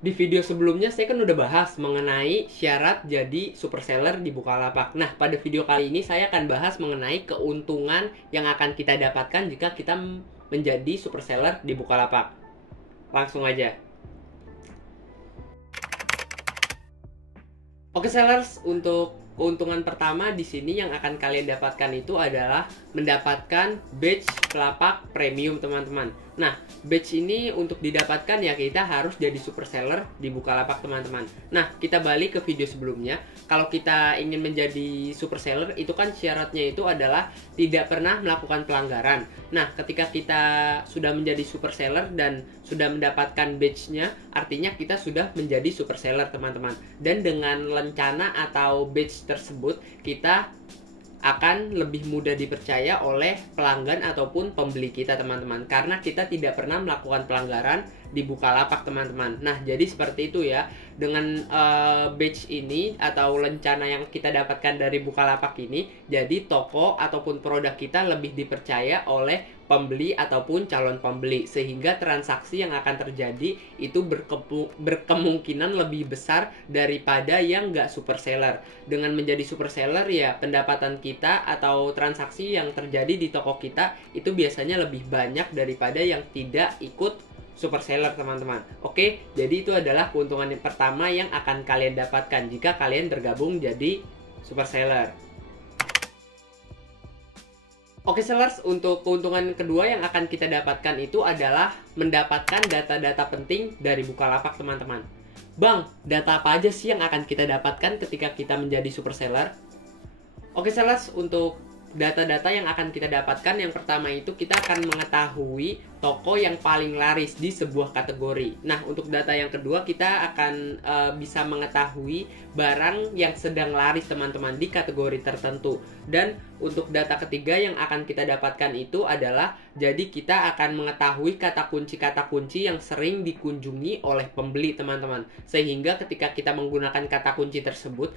Di video sebelumnya saya kan udah bahas mengenai syarat jadi super seller di Bukalapak. Nah, pada video kali ini saya akan bahas mengenai keuntungan yang akan kita dapatkan jika kita menjadi super seller di Bukalapak. Langsung aja. Oke sellers, untuk keuntungan pertama di sini yang akan kalian dapatkan itu adalah mendapatkan badge Pelapak Premium, teman-teman. Nah, badge ini untuk didapatkan ya kita harus jadi super seller di Bukalapak, teman-teman. Nah, kita balik ke video sebelumnya. Kalau kita ingin menjadi super seller itu kan syaratnya itu adalah tidak pernah melakukan pelanggaran. Nah, ketika kita sudah menjadi super seller dan sudah mendapatkan badge-nya, artinya kita sudah menjadi super seller, teman-teman. Dan dengan lencana atau badge tersebut, kita akan lebih mudah dipercaya oleh pelanggan ataupun pembeli kita, teman-teman, karena kita tidak pernah melakukan pelanggaran di Bukalapak, teman-teman. Nah, jadi seperti itu ya. Dengan badge ini atau lencana yang kita dapatkan dari Bukalapak ini, jadi toko ataupun produk kita lebih dipercaya oleh pembeli ataupun calon pembeli, sehingga transaksi yang akan terjadi itu berkemungkinan lebih besar daripada yang nggak super seller. Dengan menjadi super seller ya pendapatan kita atau transaksi yang terjadi di toko kita itu biasanya lebih banyak daripada yang tidak ikut super seller, teman-teman. Oke, jadi itu adalah keuntungan yang pertama yang akan kalian dapatkan jika kalian bergabung jadi super seller. Oke sellers, untuk keuntungan kedua yang akan kita dapatkan itu adalah mendapatkan data-data penting dari Bukalapak, teman-teman. Bang, data apa aja sih yang akan kita dapatkan ketika kita menjadi super seller? Oke sellers, untuk data-data yang akan kita dapatkan, yang pertama itu kita akan mengetahui toko yang paling laris di sebuah kategori. Nah, untuk data yang kedua kita akan bisa mengetahui barang yang sedang laris, teman-teman, di kategori tertentu. Dan untuk data ketiga yang akan kita dapatkan itu adalah jadi kita akan mengetahui kata kunci yang sering dikunjungi oleh pembeli, teman-teman. Sehingga ketika kita menggunakan kata kunci tersebut,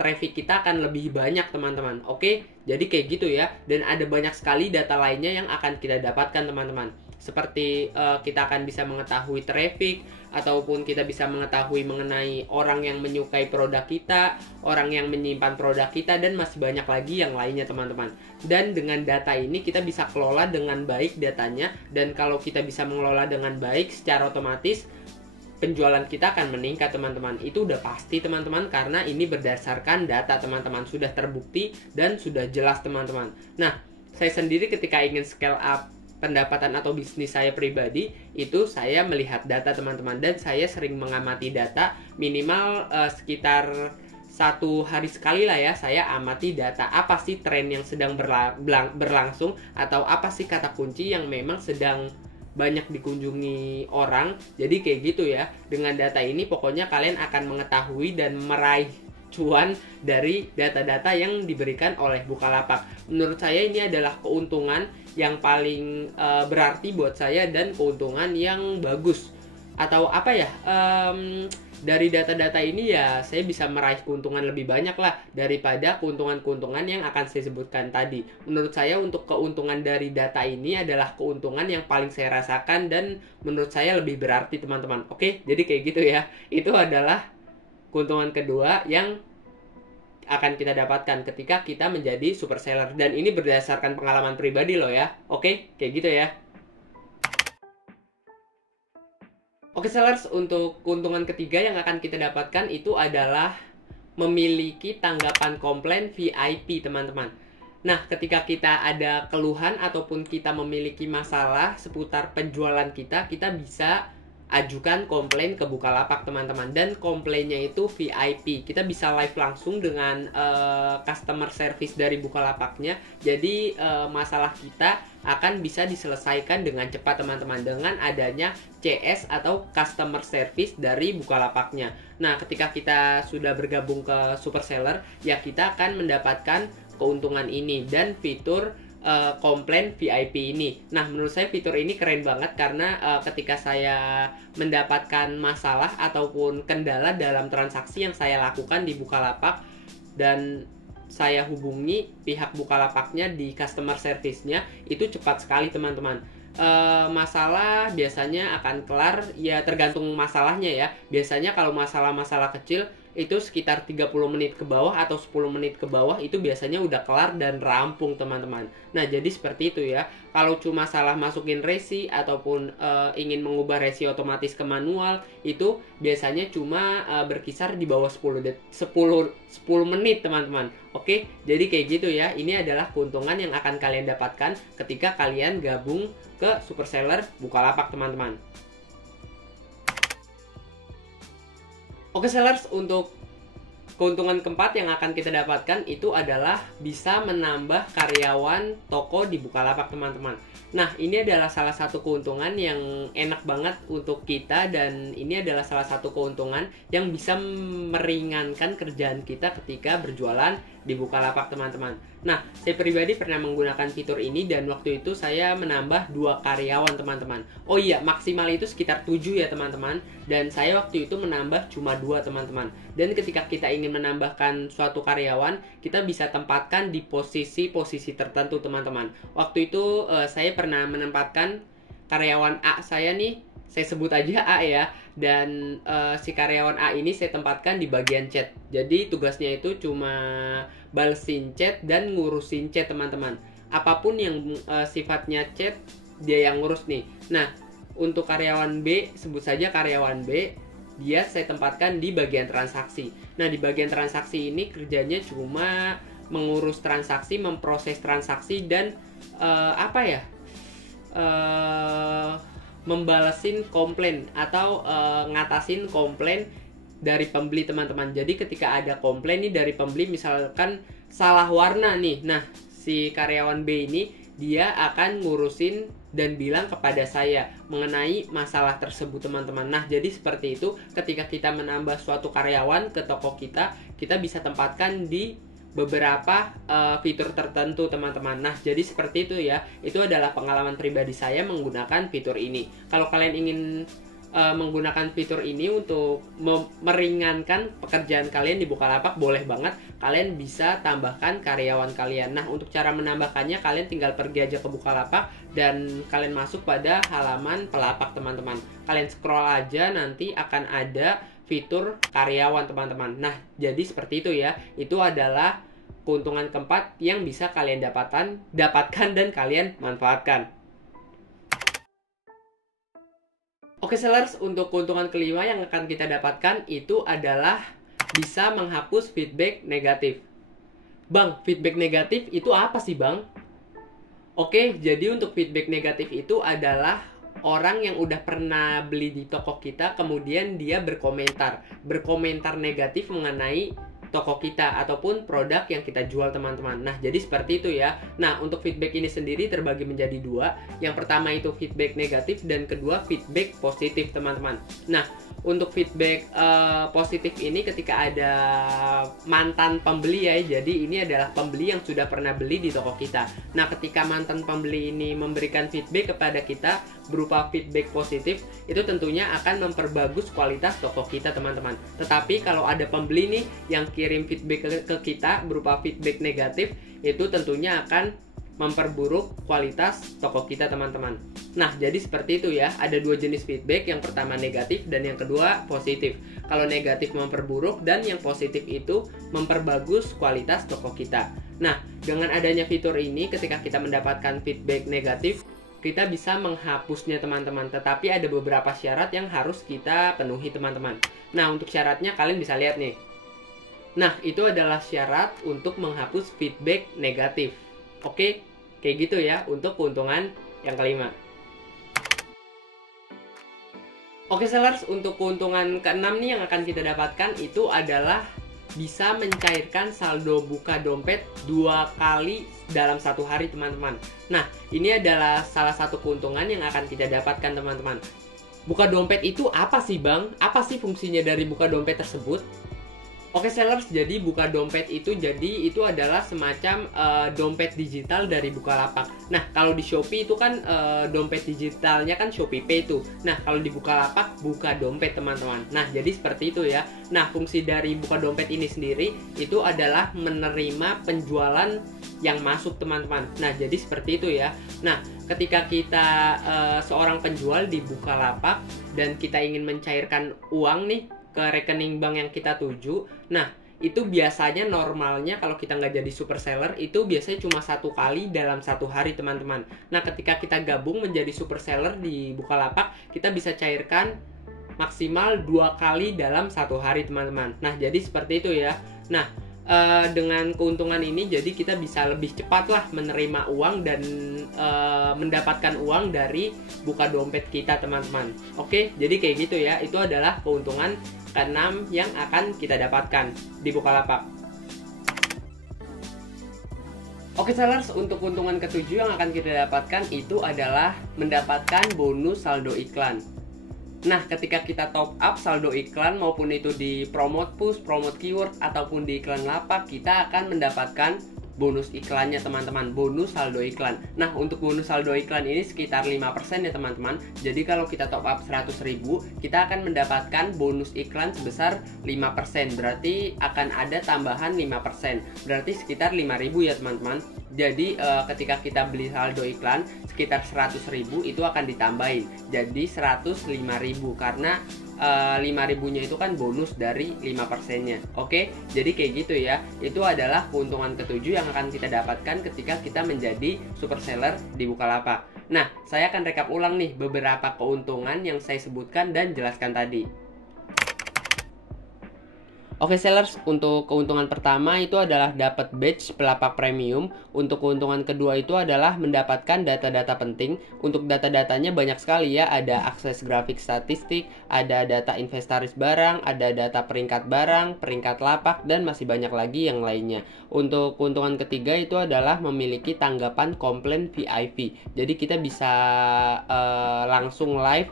traffic kita akan lebih banyak, teman-teman. Oke, jadi kayak gitu ya. Dan ada banyak sekali data lainnya yang akan kita dapatkan, teman-teman. Seperti kita akan bisa mengetahui traffic, ataupun kita bisa mengetahui mengenai orang yang menyukai produk kita, orang yang menyimpan produk kita, dan masih banyak lagi yang lainnya, teman-teman. Dan dengan data ini kita bisa kelola dengan baik datanya, dan kalau kita bisa mengelola dengan baik, secara otomatis penjualan kita akan meningkat, teman-teman. Itu udah pasti, teman-teman, karena ini berdasarkan data, teman-teman, sudah terbukti dan sudah jelas, teman-teman. Nah, saya sendiri ketika ingin scale up pendapatan atau bisnis saya pribadi, itu saya melihat data, teman-teman, dan saya sering mengamati data minimal sekitar 1 hari sekali lah ya. Saya amati data apa sih tren yang sedang berlangsung, atau apa sih kata kunci yang memang sedang banyak dikunjungi orang. Jadi kayak gitu ya. Dengan data ini pokoknya kalian akan mengetahui dan meraih cuan dari data-data yang diberikan oleh Bukalapak. Menurut saya ini adalah keuntungan yang paling berarti buat saya dan keuntungan yang bagus. Atau apa ya, dari data-data ini ya saya bisa meraih keuntungan lebih banyak lah daripada keuntungan-keuntungan yang akan saya sebutkan tadi. Menurut saya untuk keuntungan dari data ini adalah keuntungan yang paling saya rasakan dan menurut saya lebih berarti, teman-teman. Oke, jadi kayak gitu ya. Itu adalah keuntungan kedua yang akan kita dapatkan ketika kita menjadi super seller, dan ini berdasarkan pengalaman pribadi loh ya. Oke, kayak gitu ya. Oke sellers, untuk keuntungan ketiga yang akan kita dapatkan itu adalah memiliki tanggapan komplain VIP, teman-teman. Nah, ketika kita ada keluhan ataupun kita memiliki masalah seputar penjualan kita, kita bisa ajukan komplain ke Bukalapak, teman-teman. Dan komplainnya itu VIP. Kita bisa live langsung dengan customer service dari Bukalapaknya. Jadi masalah kita akan bisa diselesaikan dengan cepat, teman-teman, dengan adanya CS atau customer service dari Bukalapaknya. Nah, ketika kita sudah bergabung ke super seller, ya kita akan mendapatkan keuntungan ini dan fitur komplain VIP ini. Nah, menurut saya fitur ini keren banget karena ketika saya mendapatkan masalah ataupun kendala dalam transaksi yang saya lakukan di Bukalapak dan saya hubungi pihak Bukalapaknya di customer service-nya, itu cepat sekali, teman-teman. masalah biasanya akan kelar, ya tergantung masalahnya ya. Biasanya kalau masalah-masalah kecil itu sekitar 30 menit ke bawah atau 10 menit ke bawah itu biasanya udah kelar dan rampung teman-teman. Nah jadi seperti itu ya. Kalau cuma salah masukin resi ataupun ingin mengubah resi otomatis ke manual, itu biasanya cuma berkisar di bawah 10 menit teman-teman. Oke, jadi kayak gitu ya. Ini adalah keuntungan yang akan kalian dapatkan ketika kalian gabung ke Superseller Bukalapak teman-teman. Oke sellers, untuk keuntungan keempat yang akan kita dapatkan itu adalah bisa menambah karyawan toko di Bukalapak teman-teman. Nah ini adalah salah satu keuntungan yang enak banget untuk kita, dan ini adalah salah satu keuntungan yang bisa meringankan kerjaan kita ketika berjualan di Bukalapak teman-teman. Nah saya pribadi pernah menggunakan fitur ini dan waktu itu saya menambah 2 karyawan teman-teman. Oh iya, maksimal itu sekitar 7 ya teman-teman, dan saya waktu itu menambah cuma 2 teman-teman. Dan ketika kita ingin menambahkan suatu karyawan, kita bisa tempatkan di posisi-posisi tertentu teman-teman. Waktu itu saya pernah menempatkan karyawan A saya nih, saya sebut aja A ya, dan si karyawan A ini saya tempatkan di bagian chat. Jadi tugasnya itu cuma balesin chat dan ngurusin chat teman-teman. Apapun yang sifatnya chat, dia yang ngurus nih. Nah untuk karyawan B, sebut saja karyawan B, dia saya tempatkan di bagian transaksi. Nah di bagian transaksi ini kerjanya cuma mengurus transaksi, memproses transaksi, dan membalesin komplain atau ngatasin komplain dari pembeli teman-teman. Jadi ketika ada komplain nih dari pembeli, misalkan salah warna nih, nah si karyawan B ini dia akan ngurusin dan bilang kepada saya mengenai masalah tersebut teman-teman. Nah jadi seperti itu, ketika kita menambah suatu karyawan ke toko kita, kita bisa tempatkan di beberapa fitur tertentu teman-teman. Nah jadi seperti itu ya. Itu adalah pengalaman pribadi saya menggunakan fitur ini. Kalau kalian ingin menggunakan fitur ini untuk meringankan pekerjaan kalian di Bukalapak, boleh banget. Kalian bisa tambahkan karyawan kalian. Nah untuk cara menambahkannya, kalian tinggal pergi aja ke Bukalapak dan kalian masuk pada halaman pelapak teman-teman. Kalian scroll aja, nanti akan ada fitur karyawan teman-teman. Nah jadi seperti itu ya. Itu adalah keuntungan keempat yang bisa kalian dapatkan dan kalian manfaatkan. Oke sellers, untuk keuntungan kelima yang akan kita dapatkan itu adalah bisa menghapus feedback negatif. Bang, feedback negatif itu apa sih bang? Oke, jadi untuk feedback negatif itu adalah orang yang udah pernah beli di toko kita, kemudian dia berkomentar negatif mengenai toko kita ataupun produk yang kita jual teman-teman. Nah jadi seperti itu ya. Nah untuk feedback ini sendiri terbagi menjadi 2. Yang pertama itu feedback negatif, dan kedua feedback positif teman-teman. Nah untuk feedback positif ini ketika ada mantan pembeli ya, jadi ini adalah pembeli yang sudah pernah beli di toko kita. Nah ketika mantan pembeli ini memberikan feedback kepada kita berupa feedback positif, itu tentunya akan memperbagus kualitas toko kita teman-teman. Tetapi kalau ada pembeli nih yang kirim feedback ke kita berupa feedback negatif, itu tentunya akan memperburuk kualitas toko kita teman-teman. Nah jadi seperti itu ya. Ada 2 jenis feedback, yang pertama negatif dan yang kedua positif. Kalau negatif memperburuk dan yang positif itu memperbagus kualitas toko kita. Nah dengan adanya fitur ini, ketika kita mendapatkan feedback negatif, kita bisa menghapusnya teman-teman. Tetapi ada beberapa syarat yang harus kita penuhi teman-teman. Nah untuk syaratnya kalian bisa lihat nih. Nah itu adalah syarat untuk menghapus feedback negatif. Oke, kayak gitu ya untuk keuntungan yang kelima. Oke sellers, untuk keuntungan keenam nih yang akan kita dapatkan itu adalah bisa mencairkan saldo buka dompet 2 kali dalam 1 hari teman-teman. Nah ini adalah salah satu keuntungan yang akan kita dapatkan teman-teman. Buka dompet itu apa sih bang? Apa sih fungsinya dari buka dompet tersebut? Oke sellers, jadi buka dompet itu adalah semacam dompet digital dari Bukalapak. Nah, kalau di Shopee itu kan dompet digitalnya kan Shopee Pay itu. Nah, kalau di Bukalapak buka dompet teman-teman. Nah, jadi seperti itu ya. Nah, fungsi dari buka dompet ini sendiri itu adalah menerima penjualan yang masuk teman-teman. Nah, jadi seperti itu ya. Nah, ketika kita seorang penjual di Bukalapak dan kita ingin mencairkan uang nih ke rekening bank yang kita tuju. Nah, itu biasanya normalnya kalau kita nggak jadi super seller itu biasanya cuma 1 kali dalam 1 hari teman-teman. Nah, ketika kita gabung menjadi super seller di Bukalapak, kita bisa cairkan maksimal 2 kali dalam 1 hari teman-teman. Nah, jadi seperti itu ya. Nah, dengan keuntungan ini jadi kita bisa lebih cepat lah menerima uang dan mendapatkan uang dari buka dompet kita teman-teman. Oke, jadi kayak gitu ya. Itu adalah keuntungan ke-6 yang akan kita dapatkan di Bukalapak. Oke sellers, untuk keuntungan ke-7 yang akan kita dapatkan itu adalah mendapatkan bonus saldo iklan. Nah, ketika kita top up saldo iklan maupun itu di promote push, promote keyword ataupun di iklan lapak, kita akan mendapatkan bonus iklannya teman-teman, bonus saldo iklan. Nah, untuk bonus saldo iklan ini sekitar 5% ya teman-teman. Jadi kalau kita top up 100.000, kita akan mendapatkan bonus iklan sebesar 5%. Berarti akan ada tambahan 5%. Berarti sekitar 5.000 ya teman-teman. Jadi ketika kita beli saldo iklan sekitar 100.000 itu akan ditambahin jadi 105.000 karena 5.000-nya itu kan bonus dari 5%-nya. Oke, jadi kayak gitu ya. Itu adalah keuntungan ke-7 yang akan kita dapatkan ketika kita menjadi super seller di Bukalapak. Nah, saya akan rekap ulang nih beberapa keuntungan yang saya sebutkan dan jelaskan tadi. Oke sellers, untuk keuntungan pertama itu adalah dapat badge pelapak premium. Untuk keuntungan kedua itu adalah mendapatkan data-data penting. Untuk data-datanya banyak sekali ya. Ada akses grafik statistik, ada data inventaris barang, ada data peringkat barang, peringkat lapak, dan masih banyak lagi yang lainnya. Untuk keuntungan ketiga itu adalah memiliki tanggapan komplain VIP. Jadi kita bisa langsung live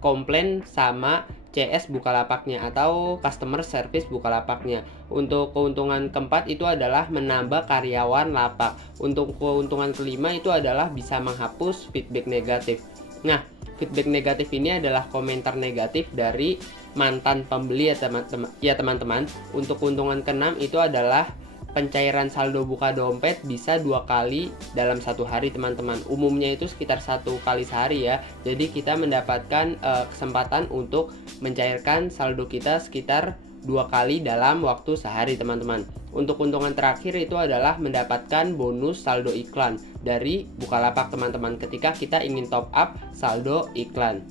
komplain sama CS Bukalapaknya atau customer service Bukalapaknya. Untuk keuntungan keempat itu adalah menambah karyawan lapak. Untuk keuntungan kelima itu adalah bisa menghapus feedback negatif. Nah, feedback negatif ini adalah komentar negatif dari mantan pembeli ya teman-teman. Untuk keuntungan keenam itu adalah pencairan saldo buka dompet bisa 2 kali dalam 1 hari teman-teman. Umumnya itu sekitar 1 kali sehari ya. Jadi kita mendapatkan kesempatan untuk mencairkan saldo kita sekitar 2 kali dalam waktu sehari teman-teman. Untuk keuntungan terakhir itu adalah mendapatkan bonus saldo iklan dari Bukalapak teman-teman ketika kita ingin top up saldo iklan.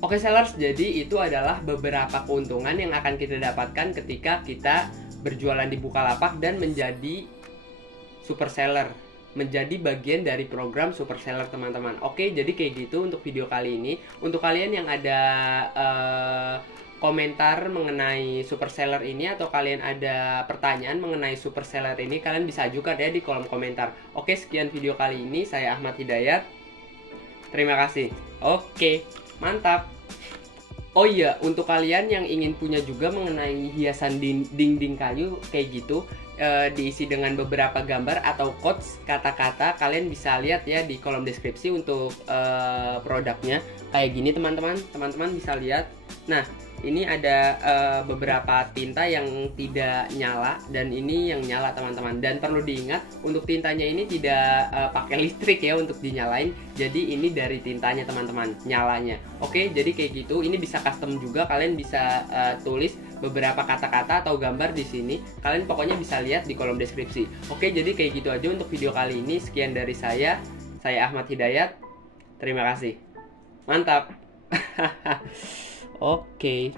Oke sellers, jadi itu adalah beberapa keuntungan yang akan kita dapatkan ketika kita berjualan di Bukalapak dan menjadi super seller, menjadi bagian dari program super seller teman-teman. Oke, jadi kayak gitu untuk video kali ini. Untuk kalian yang ada komentar mengenai super seller ini atau kalian ada pertanyaan mengenai super seller ini, kalian bisa ajukan ya di kolom komentar. Oke, sekian video kali ini. Saya Ahmad Hidayat. Terima kasih. Oke, mantap. Oh iya, untuk kalian yang ingin punya juga mengenai hiasan dinding kayu kayak gitu, diisi dengan beberapa gambar atau quotes kata-kata, kalian bisa lihat ya di kolom deskripsi untuk produknya. Kayak gini teman-teman bisa lihat. Nah, ini ada beberapa tinta yang tidak nyala dan ini yang nyala teman-teman. Dan perlu diingat untuk tintanya ini tidak pakai listrik ya untuk dinyalain. Jadi ini dari tintanya teman-teman, nyalanya. Oke, jadi kayak gitu. Ini bisa custom juga. Kalian bisa tulis beberapa kata-kata atau gambar di sini. Kalian pokoknya bisa lihat di kolom deskripsi. Oke, jadi kayak gitu aja untuk video kali ini. Sekian dari saya. Saya Ahmad Hidayat. Terima kasih. Mantap. Oke.